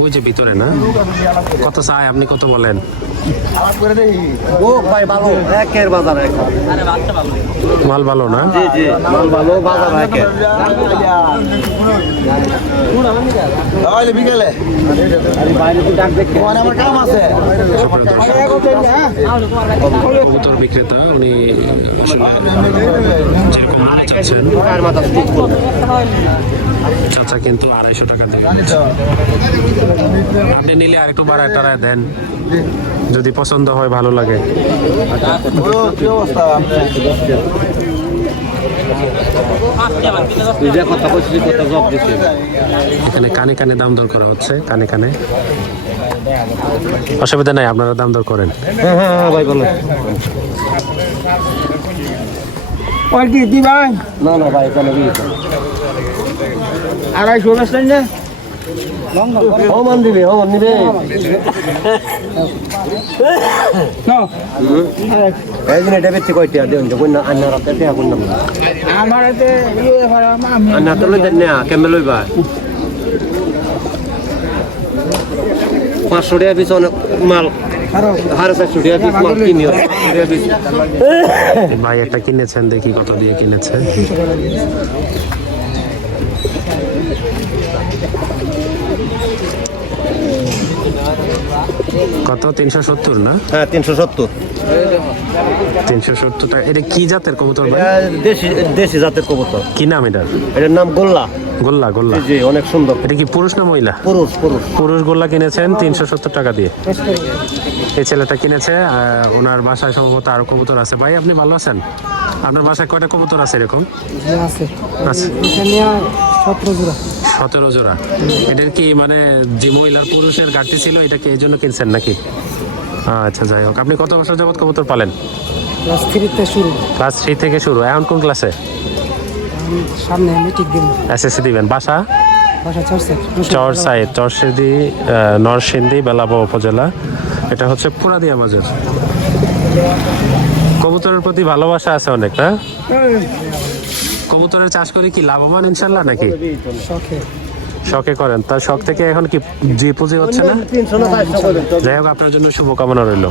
ওই যে ভিতরে না? কত চাই আপনি কত বলেন? মাল ভালো না? বিকেলে। কবুতর বিক্রেতা উনি যেরকম মাল চাচ্ছেন। চাচা কিন্তু আড়াইশো টাকা দেবে আপনি নিলে আরেকটু বাড়ায় টাড়ায় দেন। যদি পছন্দ হয় ভালো লাগে। এখানে কানে কানে দাম দর করা হচ্ছে কানে কানে। অসুবিধা নাই আপনারা দাম দর করেন। ভাই বলো ওই কি দি ভাই? না না ভাই আড়াইশো যে? হমান দিবে হমান নিবে নাও। এই দিন এটা বেচছে কয়টা? দেন যে কইনা আন্না রাতে টিয়া কইনা আমার এতে আমি আন্না তো লই দেন না কেমনে লইবা? পাঁচশো টাকা পিস অনেক মাল। হারে চারশো টাকা কিনি পাঁচশো টাকা পিস। ভাই একটা কিনেছেন দেখি কত দিয়ে কিনেছে কত? তিনশো সত্তর না? হ্যাঁ তিনশো সত্তর। তিনশো সত্তর টাকা এটা কি জাতের কবুতর দেশি দেশি জাতের কবুতর। কি নাম এটার? এটার নাম গোল্লা। গোল্লা গোল্লা। জি অনেক সুন্দর। এটা কি পুরুষ না মহিলা? পুরুষ পুরুষ। পুরুষ গোল্লা কিনেছেন তিনশো সত্তর টাকা দিয়ে। এই ছেলেটা কিনেছে ওনার বাসায় সম্ভবত আরও কবুতর আছে। ভাই আপনি ভালো আছেন? আপনার বাসায় কয়টা কবুতর আছে এরকম? সতেরো জোড়া। এটার কি মানে যে মহিলার পুরুষের ঘাটতি ছিল এটা কি এই জন্য কিনছেন নাকি? আচ্ছা যাই হোক। আপনি কত বছর যাবত কবুতর পালেন? ক্লাস থ্রিতে শুরু। ক্লাস থ্রি থেকে শুরু। এখন কোন ক্লাসে? সামনে মেট্রিক দিব এসএসসি দিবেন। বাসা? বাসা চর সাইড চরসিদি নরসিংদী বেলাবো উপজেলা। এটা হচ্ছে পুরাদিয়া বাজার। কবুতরের প্রতি ভালোবাসা আছে অনেক, না? কবুতরের চাষ করে কি লাভবান ইনশাল্লাহ নাকি? শখে করেন। তার শখ থেকে এখন কি জি পুঁজি হচ্ছে না? যাই হোক, আপনার জন্য শুভকামনা রইল।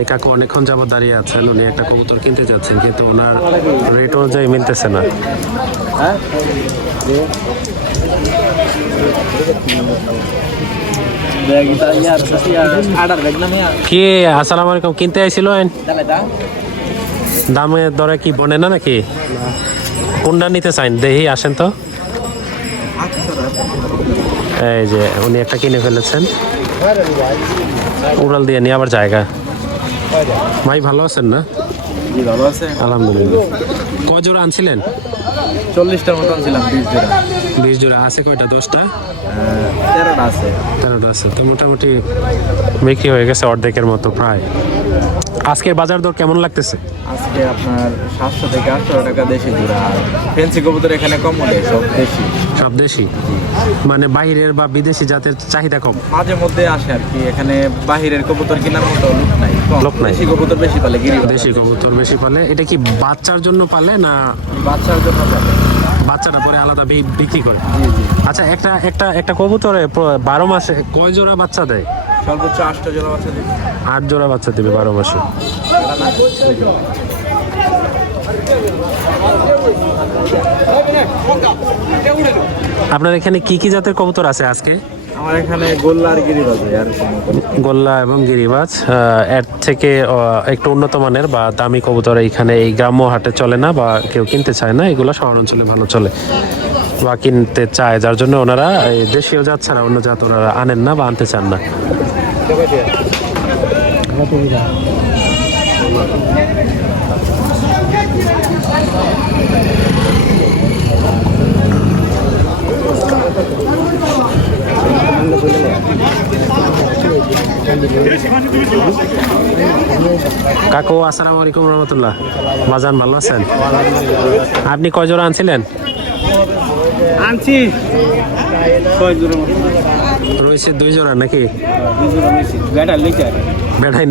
এই কাকু অনেকক্ষণ যাবত দাঁড়িয়ে আছেন, উনি একটা কবুতর কিনতে যাচ্ছেন, কিন্তু ওনার রেট অনুযায়ী মিলতেছে না। কি আসসালামু আলাইকুম কিনতে আইছিল দামে দরে কি বনে না নাকি? কোনটা নিতে চাইন দেখি আসেন তো। এই যে উনি একটা কিনে ফেলেছেন। উড়াল দিয়ে নিয়ে আবার জায়গা। ভাই ভালো আছেন না? আলহামদুলিল্লাহ। ক জোড়া আনছিলেন? চল্লিশটার মতন আনছিলাম বিশ জোড়া। বিশ জোড়া আছে কয়টা? দশটা? তেরোটা আছে। তেরোটা আছে। তো মোটামুটি বিক্রি হয়ে গেছে অর্ধেকের মতো প্রায়। আজকের বাজার দর কেমন লাগতেছে? আজকে আপনার সাতশো থেকে আটশো টাকা দেশি জোড়া। ফেন্সি কবুতর এখানে কম ওঠে সব দেশি। সব দেশি? মানে বাইরের বা বিদেশি জাতের চাহিদা কম? মাঝে মধ্যে আসে আর কি। এখানে বাহিরের কবুতর কেনার মতো লোক নাই। লোক নাই। দেশি কবুতর বেশি পালে গিরি দেশি কবুতর বেশি পালে। এটা কি বাচ্চার জন্য পালে না বাচ্চার জন্য পালে। বাচ্চাটা পরে আলাদা বিক্রি করে। আচ্ছা একটা একটা একটা কবুতরে বারো মাসে কয় জোড়া বাচ্চা দেয়? সর্বোচ্চ আটটা জোড়া বাচ্চা দেবে। আট জোড়া বাচ্চা দেবে বারো মাসে। আপনার এখানে কি কি জাতের কবুতর আছে আজকে? গোল্লা এবং গিরিবাজ এর থেকে একটু উন্নত মানের বা দামি কবুতর এইখানে এই গ্রাম্য হাটে চলে না বা কেউ কিনতে চায় না, এগুলো শহর অঞ্চলে ভালো চলে বা কিনতে চায়, যার জন্য ওনারা দেশীয় জাত ছাড়া অন্য জাত ওনারা আনেন না বা আনতে চান না। কাকু আসসালামু আলাইকুম রহমতুল্লাহ। বাজান ভালো আছেন? আপনি কয় জোড়া আনছিলেন? আনছি। রয়েছে দুই জোড়া নাকি? বেটার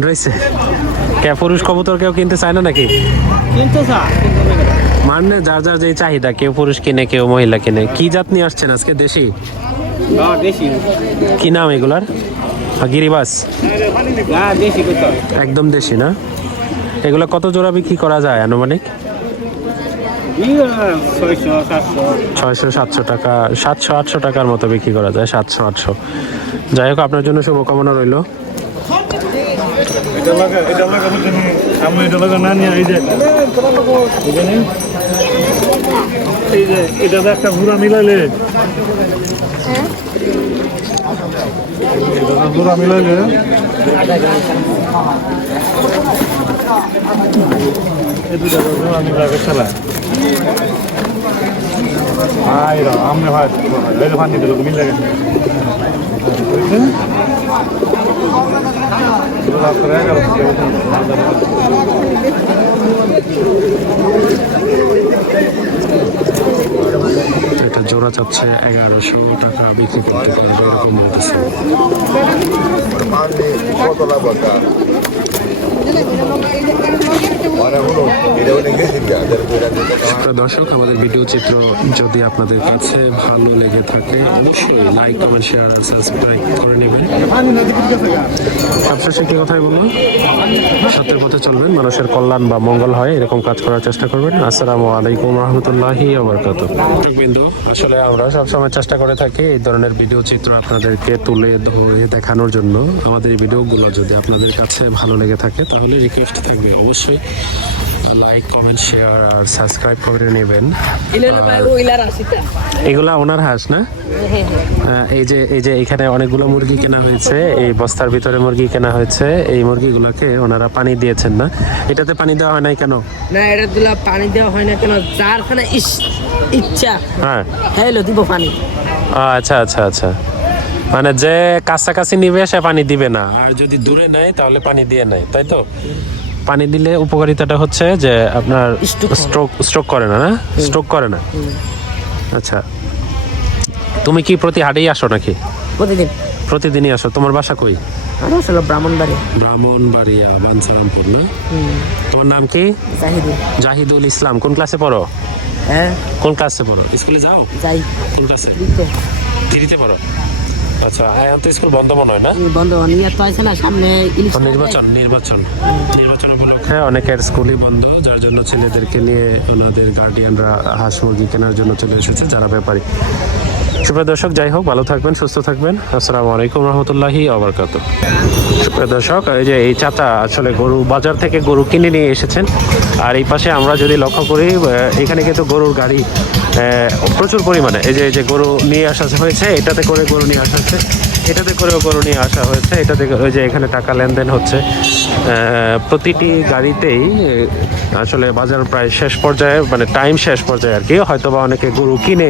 রয়েছে। কে পুরুষ কবুতর কেউ কিনতে চায় না নাকি? কিন্তু স্যার মানে যার যার যে চাহিদা কেউ পুরুষ কিনে কেউ মহিলা কিনে। কি জাত নিয়ে আসছেন আজকে দেশি? কি নাম এগুলার? গিরিবাস। একদম দেশি না? এগুলো কত জোড়া বিক্রি করা যায় আনুমানিক? ছয়শো সাতশো টাকা সাতশো আটশো টাকার মতো বিক্রি করা যায় সাতশো আটশো। যাই হোক আপনার জন্য শুভকামনা রইল। আমি এটা লাগা না নিয়ে এই যে বুঝছেন এই যে, এটা একটা ঘুরা মিলাইলে। ঘুরা মিলাইলে। এই দুটা ঘুরা মিলাইলে খেলা আই রা এটা জোড়া চাচ্ছে এগারোশো টাকা বিক্রি করতে পারবে এরকম বলতেছে। সুপ্রিয় দর্শক, আমাদের ভিডিও চিত্র যদি আপনাদের কাছে ভালো লেগে থাকে, অবশ্যই লাইক কমেন্ট শেয়ার আর সাবস্ক্রাইব করে নেবেন। সবশেষে কি কথাই বলল সত্যের পথে চলবেন, মানুষের কল্যাণ বা মঙ্গল হয়, এরকম কাজ করার চেষ্টা করবেন। আসসালামু আলাইকুম রহমতুল্লাহি আবরকাত বিন্দু আসলে আমরা সবসময় চেষ্টা করে থাকি এই ধরনের ভিডিও চিত্র আপনাদেরকে তুলে ধরে দেখানোর জন্য। আমাদের ভিডিওগুলো যদি আপনাদের কাছে ভালো লেগে থাকে, তাহলে রিকোয়েস্ট থাকবে অবশ্যই। লাইক কমেন্ট শেয়ার আর সাবস্ক্রাইব করে নেবেন। এগুলা ওনার হাঁস না? এই যে এই যে এখানে অনেকগুলো মুরগি কেনা হয়েছে এই বস্তার ভিতরে মুরগি কেনা হয়েছে এই মুরগিগুলোকে ওনারা পানি দিয়েছেন না। এটাতে পানি দেওয়া হয় নাই কেন? না এটা দিলা পানি দেওয়া হয় না কেন? যার খানে ইস- ইচ্ছা হ্যাঁ। হ্যাঁ দিব পানি। আচ্ছা আচ্ছা আচ্ছা। মানে যে কাছাকাছি নিবে সে পানি দিবে না। আর যদি দূরে নেয় তাহলে পানি দিয়ে নেয় তাই তো? পানি দিলে উপকারিতাটা হচ্ছে যে আপনার। স্ট্রোক স্ট্রোক করে না না? স্ট্রোক করে না। আচ্ছা। তুমি কি প্রতি হাটেই আসো নাকি? প্রতিদিন। প্রতিদিনই আসো। তোমার বাসা কই? আমার আসলে ব্রাহ্মণবাড়ি। ব্রাহ্মণবাড়িয়া বাঞ্ছারামপুর না? তোমার নাম কি? জাহিদুল। জাহিদুল ইসলাম। কোন ক্লাসে পড়ো? হ্যাঁ। কোন ক্লাসে পড়ো? স্কুলে যাও? যাই। কোন ক্লাসে? থ্রিতে পড়ো? আচ্ছা এখন তো স্কুল বন্ধ মনে হয় না? বন্ধ নিয়ে তো আছে না সামনে নির্বাচন নির্বাচন নির্বাচন উপলক্ষে অনেকের স্কুলই বন্ধ যার জন্য ছেলেদেরকে নিয়ে ওনাদের গার্ডিয়ানরা হাঁস মুরগি কেনার জন্য চলে এসেছে যারা ব্যাপারী। সুপ্রিয় দর্শক, যাই হোক, ভালো থাকবেন, সুস্থ থাকবেন। আসসালামু আলাইকুম রহমতুল্লাহি আবরকাত। সুপ্রিয় দর্শক, এই যে এই চাচা আসলে গরু বাজার থেকে গরু কিনে নিয়ে এসেছেন। আর এই পাশে আমরা যদি লক্ষ্য করি এখানে কিন্তু গরুর গাড়ি প্রচুর পরিমাণে। এই যে এই যে গরু নিয়ে আসা হয়েছে, এটাতে করে গরু নিয়ে আসা হয়েছে। এটাতে করেও গরু নিয়ে আসা হয়েছে। এটা এটাতে ওই যে এখানে টাকা লেনদেন হচ্ছে। প্রতিটি গাড়িতেই আসলে বাজার প্রায় শেষ পর্যায়ে মানে টাইম শেষ পর্যায়ে আর কি হয়তো বা অনেকে গরু কিনে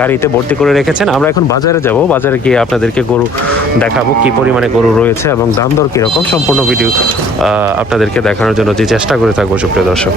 গাড়িতে ভর্তি করে রেখেছেন। আমরা এখন বাজারে যাব। বাজারে গিয়ে আপনাদেরকে গরু দেখাবো কি পরিমাণে গরু রয়েছে এবং দাম দর কীরকম। সম্পূর্ণ ভিডিও আপনাদেরকে দেখানোর জন্য যে চেষ্টা করে থাকব, সুপ্রিয় দর্শক।